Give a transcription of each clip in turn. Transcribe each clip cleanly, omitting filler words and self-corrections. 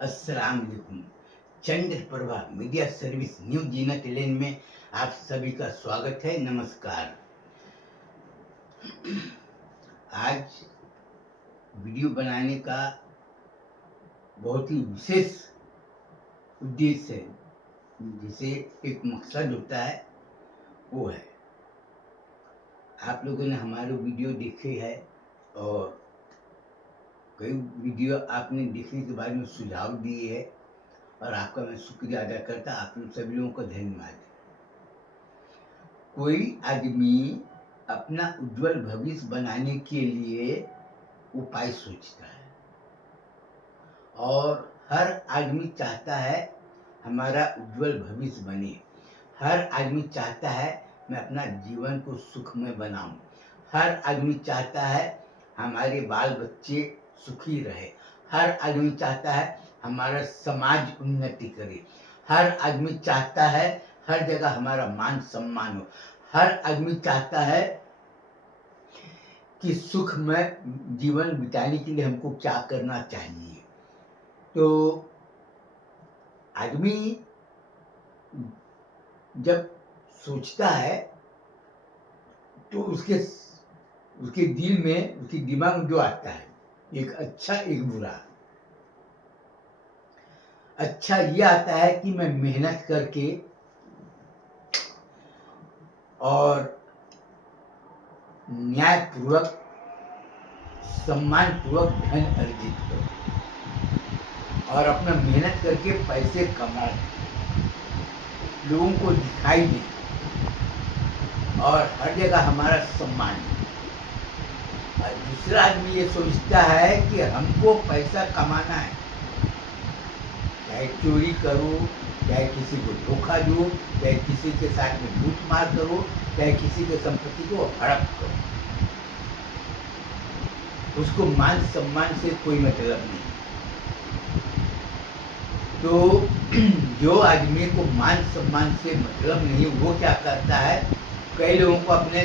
अस्सलाम वालेकुम। चंद्र Prabha media service new जीनत लेन में आप सभी का स्वागत है। नमस्कार। आज वीडियो बनाने का बहुत ही विशेष उद्देश्य है, जिसे एक मकसद होता है, वो है आप लोगों ने हमारे वीडियो देखे है और कई वीडियो आपने देखने के बाद में सुझाव दिए है और आपका मैं शुक्रिया अदा करता। आप लोग सभी लोगों का धन्यवाद। कोई आदमी अपना उज्जवल भविष्य बनाने के लिए उपाय सोचता है और हर आदमी चाहता है हमारा उज्जवल भविष्य बने। हर आदमी चाहता है मैं अपना जीवन को सुखमय बनाऊं। हर आदमी चाहता है हमारे बाल बच्चे सुखी रहे। हर आदमी चाहता है हमारा समाज उन्नति करे। हर आदमी चाहता है हर जगह हमारा मान सम्मान हो। हर आदमी चाहता है कि सुखमय जीवन बिताने के लिए हमको क्या करना चाहिए। तो आदमी जब सोचता है तो उसके दिल में, उसके दिमाग में जो आता है, एक अच्छा एक बुरा। अच्छा ये आता है कि मैं मेहनत करके और न्यायपूर्वक सम्मानपूर्वक धन अर्जित करूं और अपना मेहनत करके पैसे कमाऊं, लोगों को दिखाई दे और हर जगह हमारा सम्मान है। और दूसरा आदमी ये सोचता है कि हमको पैसा कमाना है, चाहे चोरी करो, चाहे किसी को धोखा दो, चाहे किसी के साथ में लूट मार करो, चाहे किसी के संपत्ति को हड़प करो, उसको मान सम्मान से कोई मतलब नहीं। तो जो आदमी को मान सम्मान से मतलब नहीं, वो क्या करता है, कई लोगों को अपने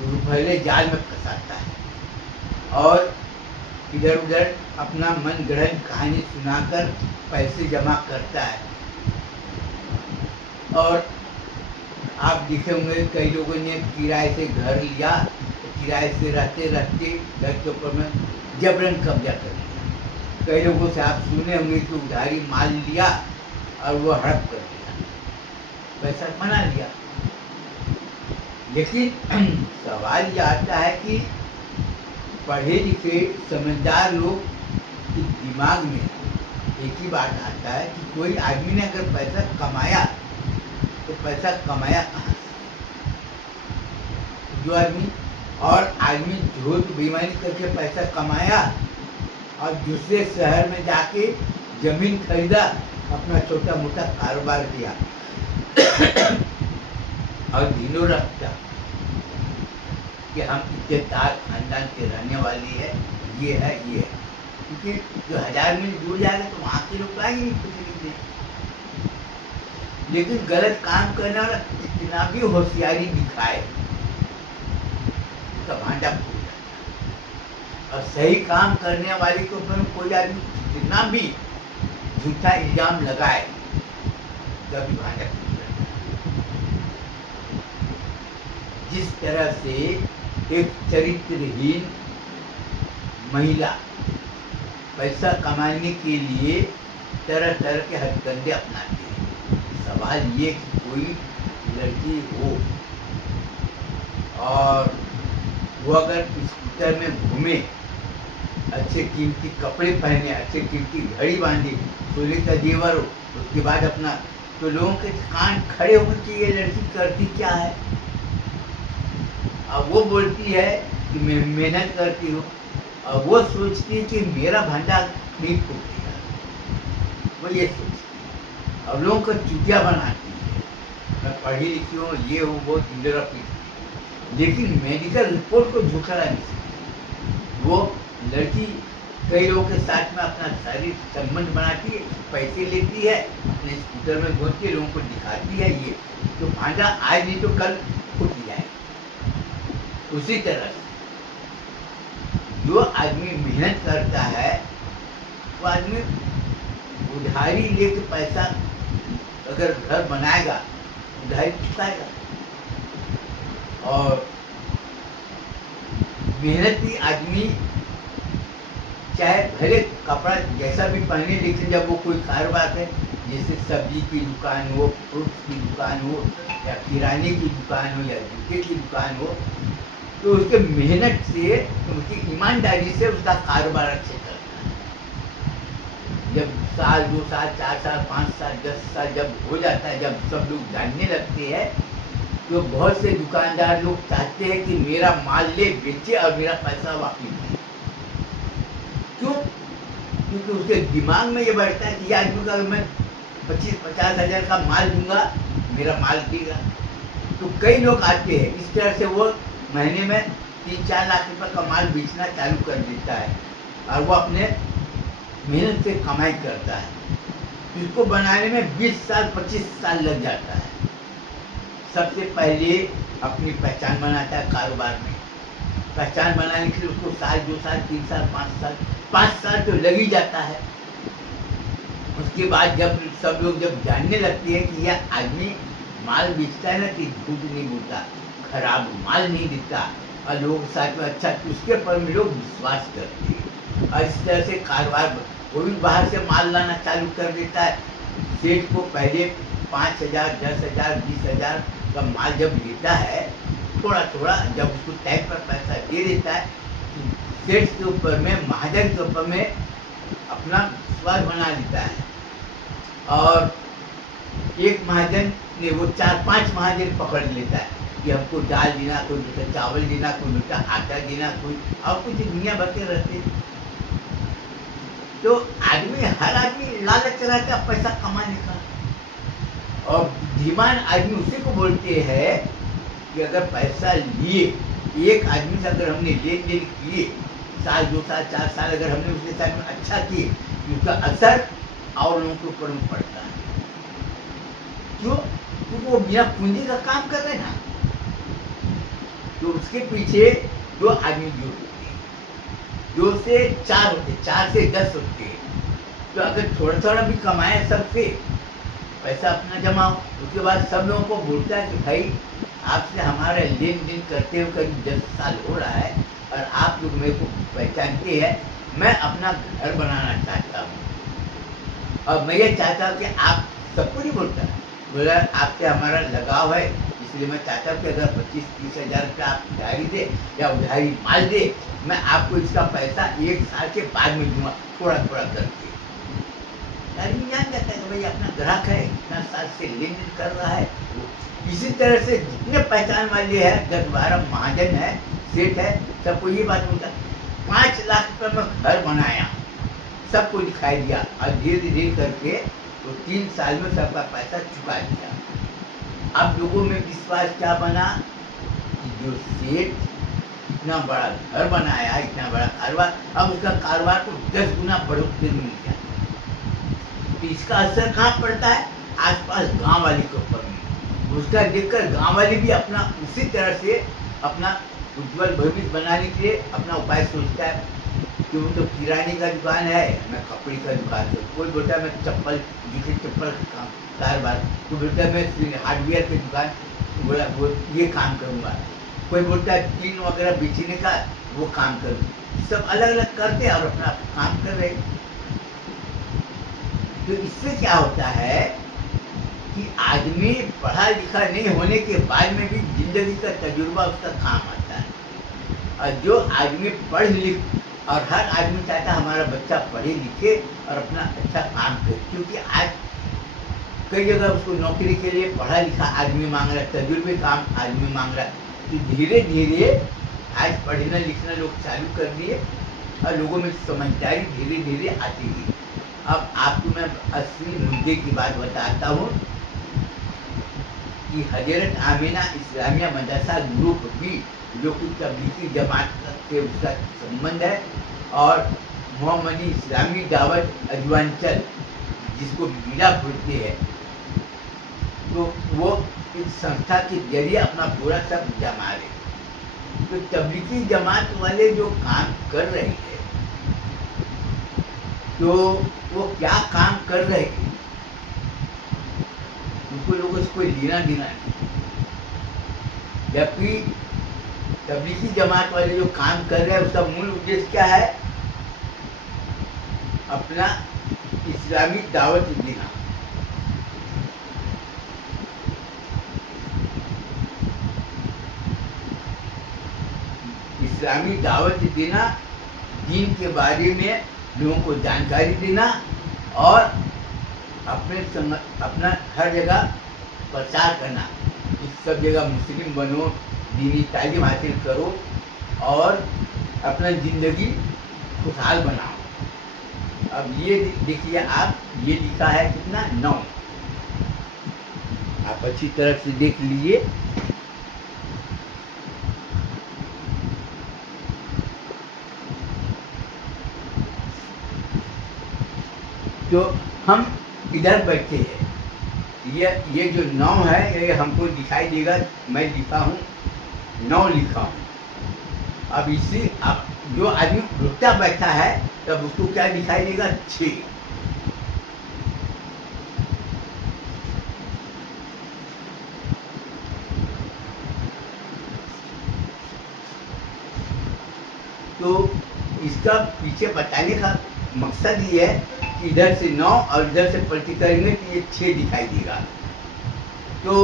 रुपये जाल में फंसाता है और इधर उधर अपना मन गढ़ंत कहानी सुनाकर पैसे जमा करता है। और आप देखे होंगे कई लोगों ने किराए से घर लिया, तो किराए से रहते रहते घर के ऊपर में जबरन कब्जा कर लिया। कई लोगों से आप सुने होंगे कि उधारी माल लिया और वो हड़प कर दिया, पैसा बना लिया। लेकिन सवाल ये आता है कि पढ़े लिखे समझदार लोग के दिमाग में एक ही बात आता है कि कोई आदमी ने अगर पैसा कमाया तो पैसा कमाया कहाँ से। जो आदमी झूठ बेईमानी करके पैसा कमाया और दूसरे शहर में जाके जमीन खरीदा, अपना छोटा मोटा कारोबार किया और दिनों रखता कि हम इज्जतदार खानदान के रहने वाले हैं, ये है। क्योंकि जो 1000 मील दूर जाएगा तो वहाँ के लोग आएंगे नहीं कुछ नहीं। लेकिन गलत काम करने वाला कितना भी होशियारी दिखाए, उसका भांडा फूट जाता है। और सही काम करने वाले के ऊपर कोई आदमी कितना भी झूठा इल्जाम लगाए, कभी भांडा फूट जाता है। जिस तरह से एक चरित्रहीन महिला पैसा कमाने के लिए तरह तरह के हथकंडे अपनाती है। सवाल ये कि कोई लड़की हो और वो अगर स्कूटर में घूमे, अच्छे कीमती कपड़े पहने, अच्छे कीमती घड़ी बांधे, सोने का जेवर हो, उसके बाद अपना, तो लोगों के कान खड़े होकर कि ये लड़की करती क्या है। अब वो बोलती है कि मैं मेहनत करती हूँ और वो सोचती है कि मेरा भंडार नहीं फूटेगा, वो ये सोचती है। अब लोगों को चुतिया बनाती है, मैं पढ़ी लिखी हूँ, ये हूँ, वो इंदिरा पीती। लेकिन मेडिकल रिपोर्ट को झुकरा नहीं सकती। वो लड़की कई लोगों के साथ में अपना शारीरिक संबंध बनाती है, पैसे लेती है, अपने स्कूटर में घूम के लोगों को दिखाती है, ये तो भांडा आज नहीं तो कल फूट जाए। उसी तरह जो आदमी मेहनत करता है वो आदमी उधारी लेके पैसा अगर घर बनाएगा, उधारी चुकाएगा। और मेहनती आदमी चाहे भले कपड़ा जैसा भी पहने, लेकिन जब वो कोई कारोबार है, जैसे सब्जी की दुकान हो, फ्रूट्स की दुकान हो, या किराने की दुकान हो, या जूते की दुकान हो, तो उसके मेहनत से, उसकी ईमानदारी से उसका कारोबार अच्छे चलता है। जब साल 2 साल 4 साल 5 साल 10 साल जब हो जाता है, जब सब लोग जानने लगते हैं, तो बहुत से दुकानदार लोग चाहते हैं कि मेरा माल ले, बेचे और मेरा पैसा वापस दे। क्यों? क्योंकि उसके दिमाग में ये बैठता है कि आज अगर मैं 25-50 हज़ार का माल दूंगा, मेरा माल देगा। तो कई लोग आते हैं, इस तरह से वो महीने में 3-4 लाख रुपए का माल बेचना चालू कर देता है, और वो अपने मेहनत से कमाई करता है। इसको बनाने में 20 साल 25 साल लग जाता है। सबसे पहले अपनी पहचान बनाता है कारोबार में। पहचान बनाने के लिए उसको साल 2 साल 3 साल 5 साल तो लग ही जाता है। उसके बाद जब सब लोग जब जानने लगते हैं कि यह आदमी माल बेचता है ना, कि झूठ नहीं बोलता, खराब माल नहीं देता, और लोगों के साथ में अच्छा, तो उसके पर में लोग विश्वास करते हैं। और इस तरह से कारोबार, वो भी बाहर से माल लाना चालू कर देता है। सेठ को पहले 5,000 10,000 20,000 का माल जब लेता है, थोड़ा थोड़ा जब उसको टाइम पर पैसा दे देता है, सेठ के ऊपर में, महाजन के ऊपर में अपना विश्वास बना लेता है। और एक महाजन ने वो 4-5 महाजन पकड़ लेता है कि हमको दाल देना, कोई बेटा चावल देना, कोई बेटा आटा देना, कोई और कुछ दुनिया भर के रहते। तो हर आदमी लालच रहता है पैसा कमाने का। और बुद्धिमान आदमी उसी को बोलते हैं कि अगर पैसा लिए, एक आदमी से अगर हमने लेन देन किए, साल 2 साल 4 साल अगर हमने उसके साथ में अच्छा किए, तो उसका असर और लोगों के ऊपर में पड़ता है। क्यों? क्योंकि वो बिना पूंजी का काम कर रहे हैं ना। तो उसके पीछे 2 आदमी जो होते हैं, 2 से 4 होते हैं, 4 से 10 होते हैं। तो अगर थोड़ा थोड़ा भी कमाए सबसे, पैसा अपना जमाओ, उसके बाद सब लोगों को बोलता है कि भाई आपसे हमारा लेन देन करते हुए करीब 10 साल हो रहा है, और आप लोग मेरे को पहचानते हैं, मैं अपना घर बनाना चाहता हूँ, और मैं ये चाहता हूँ कि आप, सबको नहीं बोलता, बोला आपसे हमारा लगाव है, इसलिए मैं चाहता हूँ कि अगर 25-30 हज़ार रुपये आप उधारी दे या उधारी माल दे, मैं आपको इसका पैसा 1 साल के बाद में दूंगा, थोड़ा थोड़ा करके। आदमी जान जाता है कि भाई अपना ग्राहक है, इतना साल से लेन देन कर रहा है। इसी तरह से जितने पहचान वाले हैं, 10-12 महाजन है, सेठ है, सबको ये बात बोलता है 5 लाख रुपये में घर बनाया, सबको दिखाई दिया, और धीरे धीरे करके तो 3 साल में सबका पैसा चुका दिया। अब लोगों में विश्वास क्या बना कि जो सेठ इतना बड़ा घर बनाया, इतना बड़ा कारोबार, अब उसका कारोबार को 10 गुना बढ़ोतरी मिल गया। तो इसका असर कहाँ पड़ता है? आसपास गांव वाले के ऊपर में। उसका देखकर गांव वाले भी अपना उसी तरह से अपना उज्जवल भविष्य बनाने के लिए अपना उपाय सोचता है। कि वो तो किराने का दुकान है, मैं कपड़े का दुकान है, कोई बोलता है मैं चप्पल, जूते चप्पल का काम कारोबार, कोई बोलता है मैं हार्डवेयर की दुकान, बोला वो ये काम करूँगा, कोई बोलता है टीन वगैरह बेचने का, वो काम करूँ। सब अलग अलग करते हैं और अपना काम कर रहे हैं। तो इससे क्या होता है कि आदमी पढ़ा लिखा नहीं होने के बाद में भी जिंदगी का तजुर्बा उसका काम आता है। और जो आदमी पढ़ लिख, और हर आदमी चाहता है हमारा बच्चा पढ़े लिखे और अपना अच्छा काम करे, क्योंकि आज कई जगह उसको नौकरी के लिए पढ़ा लिखा आदमी मांग रहा है, तजुर्बे काम आदमी मांग रहा है। तो धीरे धीरे आज पढ़ना लिखना लोग चालू कर दिए और लोगों में समझदारी धीरे धीरे आती है। अब आपको मैं असली मुद्दे की बात बताता हूँ कि हजरत आमिना इस्लामिया मदरसा ग्रुप भी, जो कि तबलीगी जमात से उसका संबंध है, और मोहम्मदी इस्लामी दावत अजवांचल, जिसको बीड़ा बोलते हैं, तो वो इस संस्था के जरिए अपना पूरा सब जमा रहे। तो तबलीगी जमात वाले जो काम कर रहे हैं, तो वो क्या काम कर रहे थे, उनको लोगों से कोई लेना देना नहीं। जबकि तबलीगी जमात वाले जो काम कर रहे हैं उसका मूल उद्देश्य क्या है, अपना इस्लामी दावत देना। इस्लामी दावत देना, दीन के बारे में लोगों को जानकारी देना और अपना हर जगह प्रचार करना कि सब जगह मुस्लिम बनो, दीनी तालीम हासिल करो और अपना ज़िंदगी खुशहाल बनाओ। अब ये देखिए आप, ये लिखा है कितना 9, आप अच्छी तरह से देख लीजिए। तो हम इधर बैठे हैं, ये जो 9 है ये हमको दिखाई देगा, मैं लिखा हूँ 9 लिखा हूँ। अब इसी अब जो आदमी रुकता बैठा है तब उसको क्या दिखाई देगा 6। तो इसका पीछे बताने का मकसद ये है कि इधर से 9 और इधर से पलटी करेंगे तो ये 6 दिखाई देगा। तो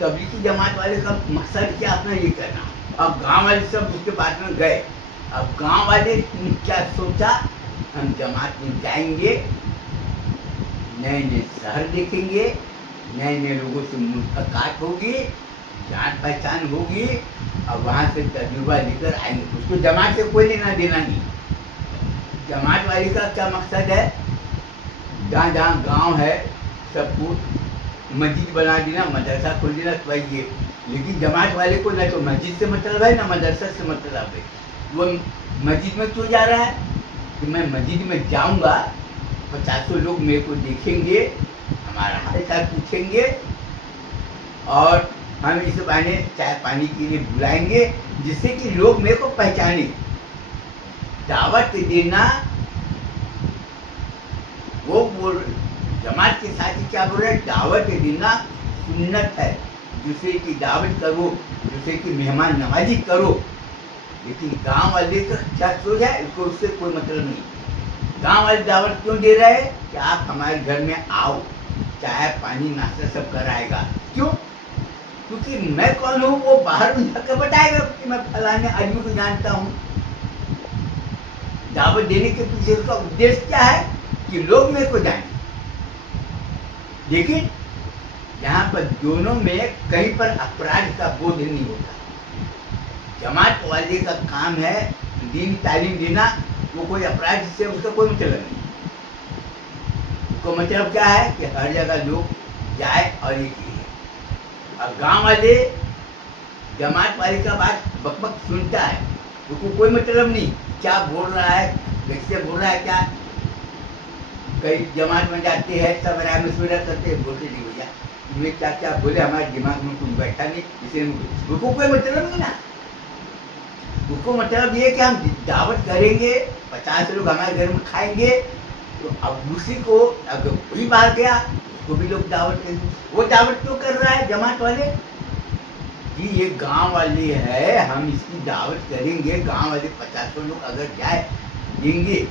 तबलीगी जमात वाले का मकसद क्या, अपना ये करना। अब गांव वाले सब उसके बाद में गए। अब गांव वाले ने क्या सोचा, हम जमात में जाएंगे, नए नए शहर देखेंगे, नए नए लोगों से मुलाकात होगी, जान पहचान होगी और वहाँ से तजुर्बा लेकर आएंगे। उसको जमात से कोई लेना देना नहीं। जमात वाले का क्या मकसद है, जहाँ जहाँ गांव है सबको मस्जिद बना देना, मदरसा खोल देना, तो भाई ये। लेकिन जमात वाले को न तो मस्जिद से मतलब है, न मदरसा से मतलब है। वो मस्जिद में क्यों जा रहा है कि मैं मस्जिद में जाऊंगा, 50 लोग मेरे को देखेंगे, हमारा हाल चाल पूछेंगे और हम इस बहाने चाय पानी के लिए बुलाएंगे, जिससे कि लोग मेरे को पहचाने। दावत देना, वो बोल जमात के साथ ही क्या बोल रहे हैं, दावत देना सुन्नत है। दूसरे की दावत करो, दूसरे की मेहमान नवाजी करो। लेकिन गांव वाले का क्या सोच है, इसको उससे कोई मतलब नहीं। गांव वाले दावत क्यों दे रहे हैं कि आप हमारे घर में आओ, चाय पानी नाश्ता सब कराएगा। क्यों? क्योंकि मैं कौन हूँ वो बाहर में जाकर बताएगा कि मैं फलाने आदमी को जानता हूँ। दावत देने के पीछे उसका उद्देश्य क्या है कि लोग मेरे को जाने। लेकिन यहाँ पर दोनों में कहीं पर अपराध का बोध नहीं होता। जमात वाले का काम है दीन तालीम देना, वो कोई अपराध से उसका कोई मतलब नहीं। उसको मतलब क्या है कि हर जगह लोग जाए और ये किए। अब गांव वाले जमात वाले का बात बकबक सुनता है, उसको कोई मतलब नहीं क्या बोल रहा है, कैसे बोल रहा है। क्या कई जमात में जाते हैं सब राय मशवरा करते हैं, बोलते नहीं भैया तुम्हें क्या क्या बोले, हमारे दिमाग में कुछ बैठा नहीं, इसलिए उसको कोई मतलब नहीं ना। उसको मतलब ये कि हम दावत करेंगे, 50 लोग हमारे घर में खाएंगे, तो अब उसी को अगर कोई बाहर गया तो भी लोग दावत करेंगे। वो दावत क्यों कर रहा है जमात वाले कि ये गांव वाले है, हम इसकी दावत करेंगे। गांव वाले 50 लोग अगर जाए देंगे,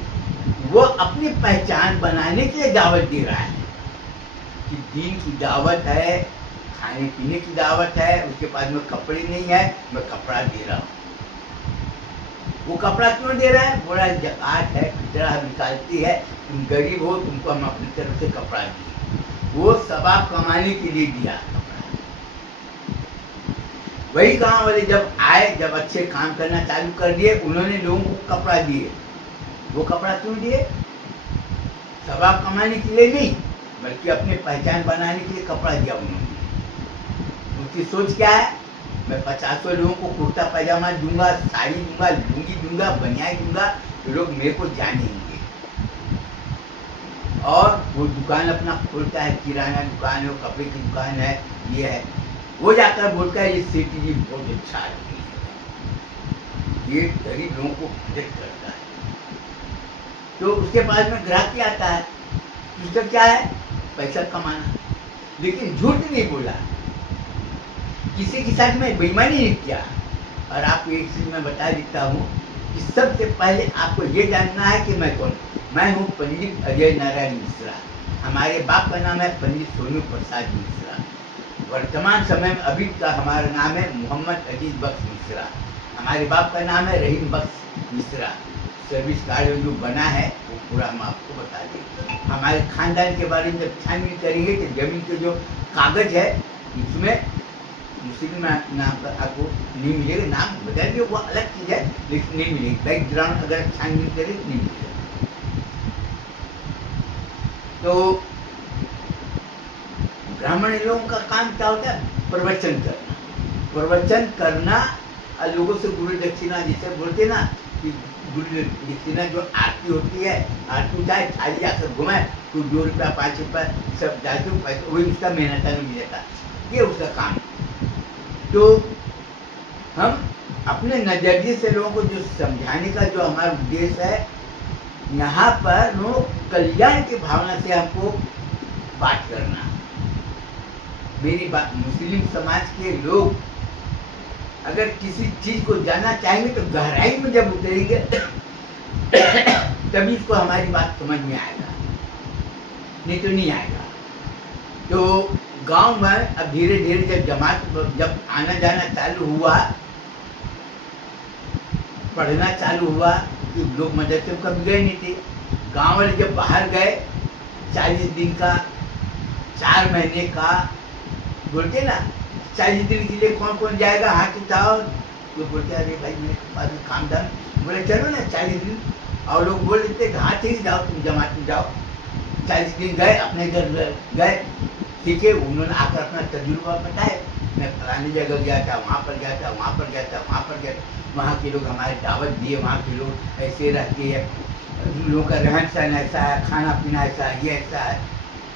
वो अपनी पहचान बनाने के लिए दावत दे रहा है कि दीन की दावत है, खाने पीने की दावत है, उसके पास में कपड़े नहीं है, मैं कपड़ा दे रहा हूँ। वो कपड़ा क्यों दे रहा है, बोला ज़कात है, फितरा निकालती है, तुम गरीब हो, तुमको हम अपनी तरफ से कपड़ा दिए। वो सवाब कमाने के लिए दिया कपड़ा। वही गांव वाले जब आए, जब अच्छे काम करना चालू कर दिए, उन्होंने लोगों को कपड़ा दिए। वो कपड़ा क्यों दिए, सवाब कमाने के लिए नहीं, बल्कि अपने पहचान बनाने के लिए कपड़ा दिया उन्होंने। उसकी सोच क्या है, मैं 50 लोगों को कुर्ता पैजामा दूंगा, साड़ी दूंगा, लुंगी दूंगा, बनियाई दूंगा, तो लोग मेरे को जानेंगे। और वो दुकान अपना खोलता है, किराना दुकान है, कपड़े की दुकान है, ये है। वो जाकर बोलता है ये सेठ जी बहुत अच्छा आदमी है, ये गरीब लोगों को मदद करता है। तो उसके पास में ग्राहक आता है, उसका क्या है, पैसा कमाना, लेकिन झूठ नहीं बोला, किसी के साथ में बेईमानी नहीं किया। और आपको एक चीज मैं बता देता हूँ कि सबसे पहले आपको ये जानना है कि मैं कौन। मैं हूँ पंडित अजय नारायण मिश्रा। हमारे बाप का नाम है पंडित सोनू प्रसाद मिश्रा। वर्तमान समय में अभी का हमारा नाम है मोहम्मद अजीज बख्श मिश्रा। हमारे बाप का नाम है रहीम बख्श मिश्रा। सर्विस कार्ड जो बना है वो पूरा हम आपको बता देंगे। हमारे खानदान के बारे में जब छानबीन करेंगे तो जमीन के जो कागज है इसमें मुस्लिम नाम का आपको नहीं मिलेगा, नाम बदल दिए वो अलग चीज है, लेकिन नहीं मिलेगी। बैकग्राउंड अगर छानबीन करें तो नहीं मिलेगा। तो ब्राह्मण लोगों का काम क्या होता है, प्रवचन करना। प्रवचन करना और लोगों से गुरु दक्षिणा जैसे बोलते ना कि गुरु दक्षिणा जो आरती होती है, आरती चाहे थाली आकर घुमाए तो 2 रुपया 5 रुपया सब डालते पैसे, वही उसका मेहनत नहीं मिलता, ये उसका काम। तो हम अपने नजरिए से लोगों को जो समझाने का जो हमारा उद्देश्य है, यहाँ पर लोग कल्याण की भावना से हमको बात करना। मेरी बात, मुस्लिम समाज के लोग अगर किसी चीज को जानना चाहेंगे तो गहराई में जब उतरेंगे तभी उसको हमारी बात समझ में आएगा, नहीं तो नहीं आएगा। तो गांव में अब धीरे धीरे जब जमात जब आना जाना चालू हुआ, पढ़ना चालू हुआ, कि लोग मदरसे में कभी गए नहीं थे। गांव वाले जब बाहर गए 40 दिन का 4 महीने का बोलते ना, 40 दिन के लिए कौन कौन जाएगा हाथ उठाओ, तो बोलते अरे भाई मेरे पास काम धाम, बोले चलो ना 40 दिन। और लोग बोल देते हाँ ठीक जाओ, तुम जमात में जाओ। 40 दिन गए, अपने घर गए, ठीक है। उन्होंने आकर अपना तजुर्बा बताया, मैं फलानी जगह गया था, वहाँ पर गया था, वहाँ पर गया था, वहाँ पर गया था, वहाँ के लोग हमारे दावत दिए, वहाँ के लोग ऐसे रहते हैं, लोगों का रहन सहन ऐसा है, खाना पीना ऐसा है, ये ऐसा है।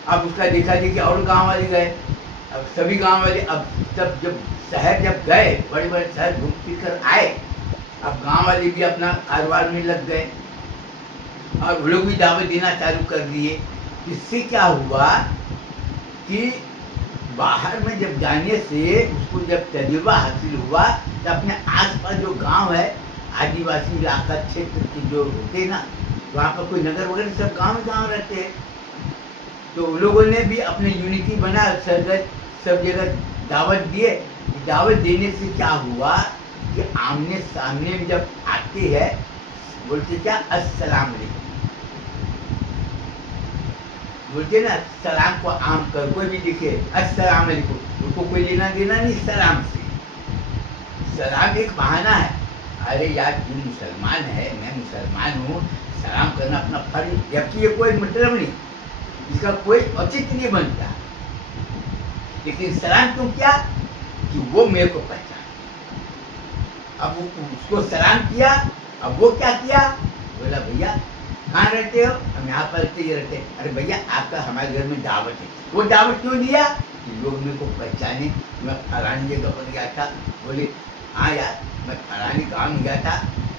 अब उसका देखा देखी और गाँव वाले गए, अब सभी गाँव वाले अब सब जब शहर जब गए, बड़े बड़े शहर घूम फिर कर आए, अब गाँव वाले भी अपना कारोबार में लग गए और वो लोग भी दावत देना चालू कर दिए। इससे क्या हुआ कि बाहर में जब जाने से उसको जब तजुर्बा हासिल हुआ तो अपने आसपास जो गांव है, आदिवासी इलाका क्षेत्र के जो होते ना, वहाँ पर कोई नगर वगैरह सब गांव रहते हैं, तो उन लोगों ने भी अपने यूनिटी बना, सब जगह दावत दिए। दावत देने से क्या हुआ कि आमने सामने में जब आते हैं बोलते क्या, अस्सलाम वालेकुम बोलते ना, सलाम को आम कर, कोई भी दिखे अस्सलाम वालेकुम, उनको कोई लेना देना नहीं सलाम से। सलाम एक बहाना है, अरे यार तू मुसलमान है, मैं मुसलमान हूँ, सलाम करना अपना फर्ज, जबकि ये कोई मतलब नहीं, इसका कोई औचित्य नहीं बनता। लेकिन सलाम क्यों किया कि वो मेरे को पहचान। अब उसको सलाम किया, अब वो क्या किया, बोला भैया कहाँ रहते हो, हम यहाँ पर ये रहते हैं। अरे भैया आपका हमारे घर में दावत है। वो दावत क्यों दिया कि लोग मेरे को पहचाने, मैं फलानी जगह पर गया था। बोले हाँ यार मैं फलानी गाँव में गया था,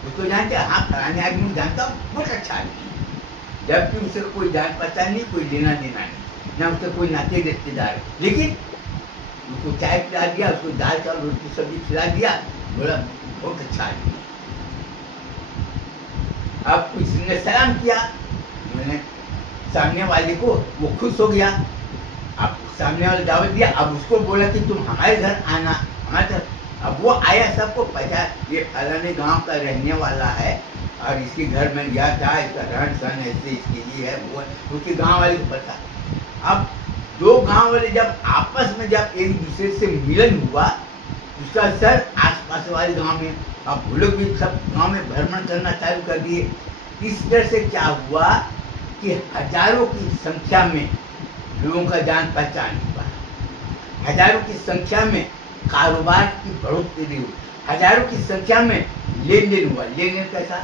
उसको जानते, हाँ फलाने आदमी जानता हूँ, बहुत अच्छा आदमी। जबकि उसे कोई जान पहचान नहीं, कोई लेना देना नहीं, ना उससे कोई नाते रिश्तेदार, लेकिन उसको चाय पिला दिया, उसको दाल चावल रोटी सब्जी खिला दिया, बोला बहुत अच्छा आदमी। अब उसने सलाम किया, मैंने सामने वाले को, वो खुश हो गया। अब सामने वाले दावत दिया, अब उसको बोला कि तुम हमारे घर आना, हमारे घर। अब वो आया, सबको पता ये फलाने गांव का रहने वाला है और इसके घर में गया था, इसका रहन सहन ऐसे, इसके ये है वो है, उसके गाँव वाले को पता। अब 2 गांव वाले जब आपस में जब एक दूसरे से मिलन हुआ, उसका असर आसपास वाले गांव में, अब वो लोग भी सब गांव में भ्रमण करना चालू कर दिए। इस तरह से क्या हुआ कि हजारों की संख्या में लोगों का जान पहचान हुआ, हजारों की संख्या में कारोबार की बढ़ोतरी हुई, हजारों की संख्या में लेन देन हुआ। लेन देन कैसा,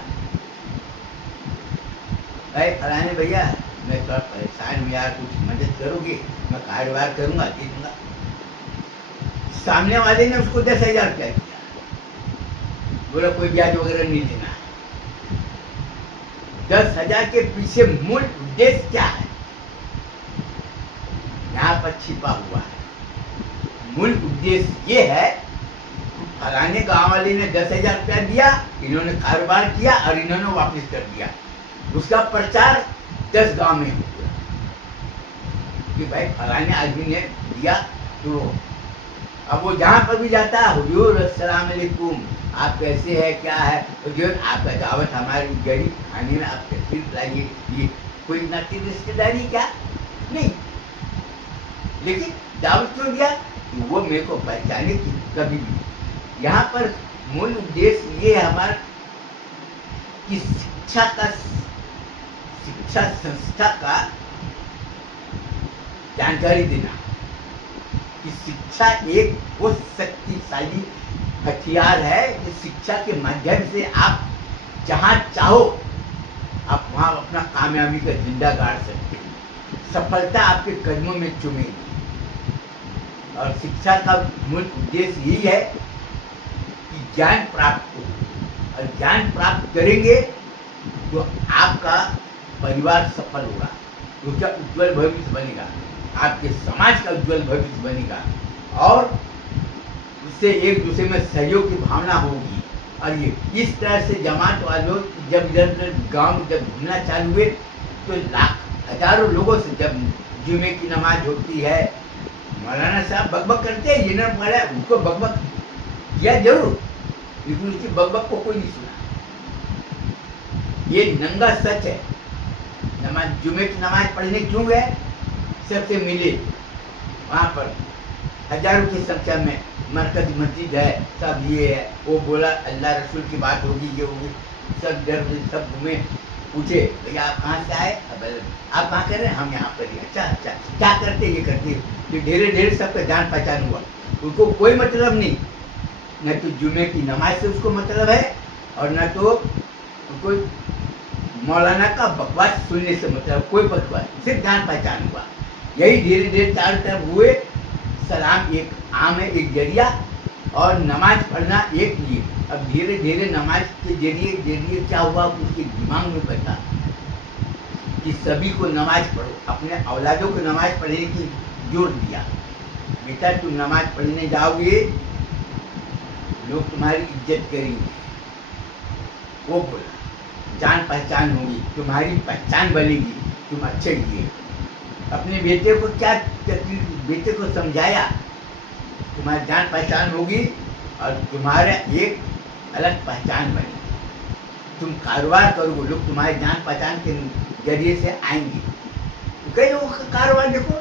अरे फलाने भैया मैं थोड़ा परेशान हूँ यार, कुछ मदद करोगे, मैं कारोबार करूंगा, दे दूंगा। सामने वाले ने उसको 10,000 रुपया दिया, बोला कोई ब्याज वगैरह नहीं देना। 10,000 के पीछे मूल उद्देश्य क्या है, यहाँ पर छिपा हुआ है। मूल उद्देश्य ये है, फलाने गांव वाले ने 10,000 रुपया दिया, इन्होंने कारोबार किया और इन्होंने वापस कर दिया। उसका प्रचार 10 गांव में हो गया कि भाई फलाने आदमी ने दिया। तो अब वो जहाँ पर भी जाता है, हुजूर अस्सलाम वालेकुम, आप कैसे हैं, क्या है हुजूर, आपका दावत हमारी गरीब खाने में आप तशरीफ लाइए। ये कोई नाती रिश्तेदारी क्या नहीं, लेकिन दावत क्यों दिया, वो मेरे को पहचाने की कभी भी। यहाँ पर मूल उद्देश्य ये हमारा कि शिक्षा संस्था का जानकारी देना कि शिक्षा एक वो शक्तिशाली हथियार है कि शिक्षा के माध्यम से आप जहाँ चाहो आप वहाँ अपना कामयाबी का झंडा गाड़ सकते हैं। सफलता आपके कदमों में चुमेगी। और शिक्षा का मूल उद्देश्य यही है कि ज्ञान प्राप्त हो, और ज्ञान प्राप्त करेंगे तो आपका परिवार सफल होगा, उसका उज्जवल भविष्य बनेगा, आपके समाज का उज्जवल भविष्य बनेगा, और उससे एक दूसरे में सहयोग की भावना होगी। और ये इस तरह से जमात वालों जब इधर उधर गाँव जब घूमना चालू हुए तो हजारों लोगों से जब जुमे की नमाज होती है, मौलाना साहब बकबक करते हैं, ये ना पड़ा उनको बकबक किया जरूर, लेकिन उसकी बकबक को कोई नहीं सुना। ये नंगा सच है। नमाज जुमे की नमाज पढ़ने क्यों गए, सबसे मिले, वहाँ पर हजारों की संख्या में मरकज मस्जिद है, सब ये है, वो बोला अल्लाह रसूल की बात होगी, ये होगी, सब डर सब घूमे, पूछे भैया आप कहाँ से आए, आप कहाँ कर रहे हैं, हम यहाँ पर ही। अच्छा अच्छा, क्या करते, ये करते। तो ढेरे सबका जान पहचान हुआ, उनको कोई मतलब नहीं, न तो जुमे की नमाज से उसको मतलब है, और न तो कोई मौलाना का बकवास सुनने से मतलब, कोई बकवास, सिर्फ जान पहचान हुआ। यही धीरे चारों तरफ हुए। सलाम एक आम है, एक जरिया, और नमाज पढ़ना एक लिए। अब धीरे नमाज के जरिए क्या हुआ, उसके दिमाग में बैठा कि सभी को नमाज पढ़ो, अपने औलादों को नमाज पढ़ने की जोर दिया। बेटा तुम नमाज पढ़ने जाओगे, लोग तुम्हारी इज्जत करेंगे, वो बोला, जान पहचान होगी, तुम्हारी पहचान बनेगी, तुम अच्छे लिए। अपने बेटे को क्या तकलीफ, बेटे को समझाया, तुम्हारी जान पहचान होगी और तुम्हारा एक अलग पहचान बनेगी, तुम कारोबार करोगे, लोग तुम्हारे जान पहचान के जरिए से आएंगे। तो कई लोगों का कारोबार देखो,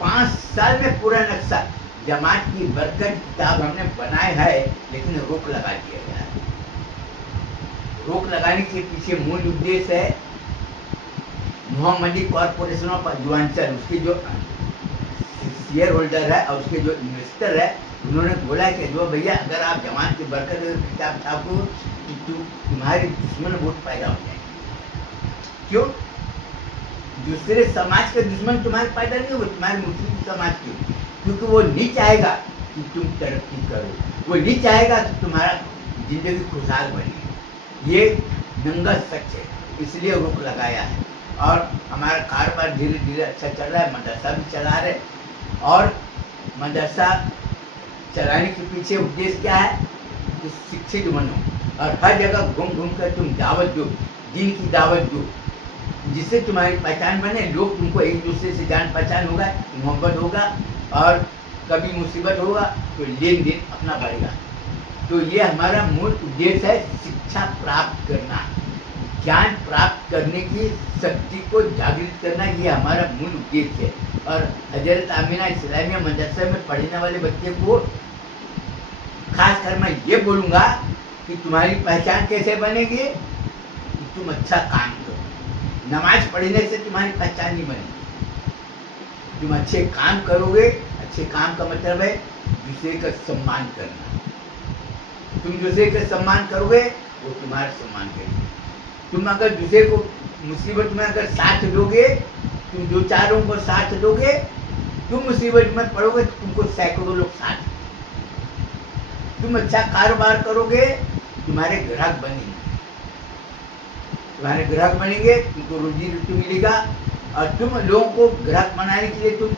5 साल में पूरा नक्शा, जमात की बरकत किताब हमने बनाए है, लेकिन रोक लगा दिया गया है। रोक लगाने के पीछे मूल उद्देश्य है, मोहम्मदी कॉरपोरेशन ऑफ जुआंचल, उसके जो शेयर होल्डर है और उसके जो इन्वेस्टर है, उन्होंने बोला कि जो भैया अगर आप जमात की बरकत किताब छापो तो तुम्हारे दुश्मन वोट पैदा हो जाएंगे। क्यों? दूसरे समाज के दुश्मन तुम्हारे पैदा नहीं होगा, तुम्हारे मुस्लिम समाज के, क्योंकि वो नहीं चाहेगा कि तुम तरक्की करो, वो नहीं चाहेगा कि तुम्हारा जिंदगी खुशहाल बने। ये नंगा सच है, इसलिए रोक लगाया है। और हमारा कारोबार धीरे अच्छा चल रहा है, मदरसा भी चला रहे, और मदरसा चलाने के पीछे उद्देश्य क्या है कि शिक्षित बनो, और हर जगह घूम कर तुम दावत दो, दीन की दावत दो, जिससे तुम्हारी पहचान बने, लोग तुमको एक दूसरे से जान पहचान होगा, मोहब्बत होगा, और कभी मुसीबत होगा तो लेन देन अपना बढ़ेगा। तो ये हमारा मूल उद्देश्य है, शिक्षा प्राप्त करना, ज्ञान प्राप्त करने की शक्ति को जागृत करना, ये हमारा मूल उद्देश्य है। और हजरत आमिना इस्लामिया मदरसा में पढ़ने वाले बच्चे को खास कर मैं ये बोलूँगा कि तुम्हारी पहचान कैसे बनेगी, कि तुम अच्छा काम करो। नमाज पढ़ने से तुम्हारी पहचान नहीं बनेगी, तुम अच्छे काम करोगे। अच्छे काम का मतलब है दूसरे का सम्मान करना। तुम दूसरे का सम्मान करोगे, वो तुम्हारा सम्मान करेंगे। तुम अगर दूसरे को मुसीबत में अगर साथ दोगे, तुम 2-4 लोगों को साथ दोगे, तुम मुसीबत में पड़ोगे तो तुमको सैकड़ों लोग साथ। तुम अच्छा कारोबार करोगे, तुम्हारे ग्राहक बनेंगे। तुम्हारे ग्राहक बनेंगे, तुमको रोजी रोटी मिलेगा और तुम लोगों को ग्राहक बनाने के लिए तुम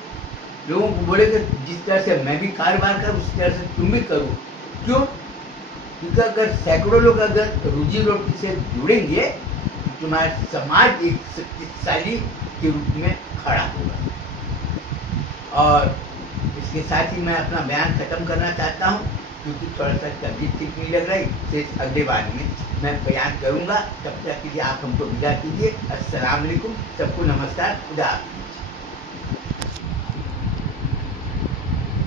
लोगों को बोलेगे जिस तरह से मैं भी कारोबार करूँ उस तरह से तुम भी करो। क्यों? क्योंकि अगर सैकड़ों लोग अगर रोजी रोटी से जुड़ेंगे तो तुम्हारा समाज एक शक्तिशाली के रूप में खड़ा होगा। और इसके साथ ही मैं अपना बयान ख़त्म करना चाहता हूँ, क्योंकि थोड़ा सा तबीयत ठीक नहीं लग रही। फिर अगले बार में मैं बयान करूँगा। तब तक के लिए आप हमको विदा कीजिए। अस्सलाम वालेकुम, सबको नमस्कार, खुदा हाफ़िज़।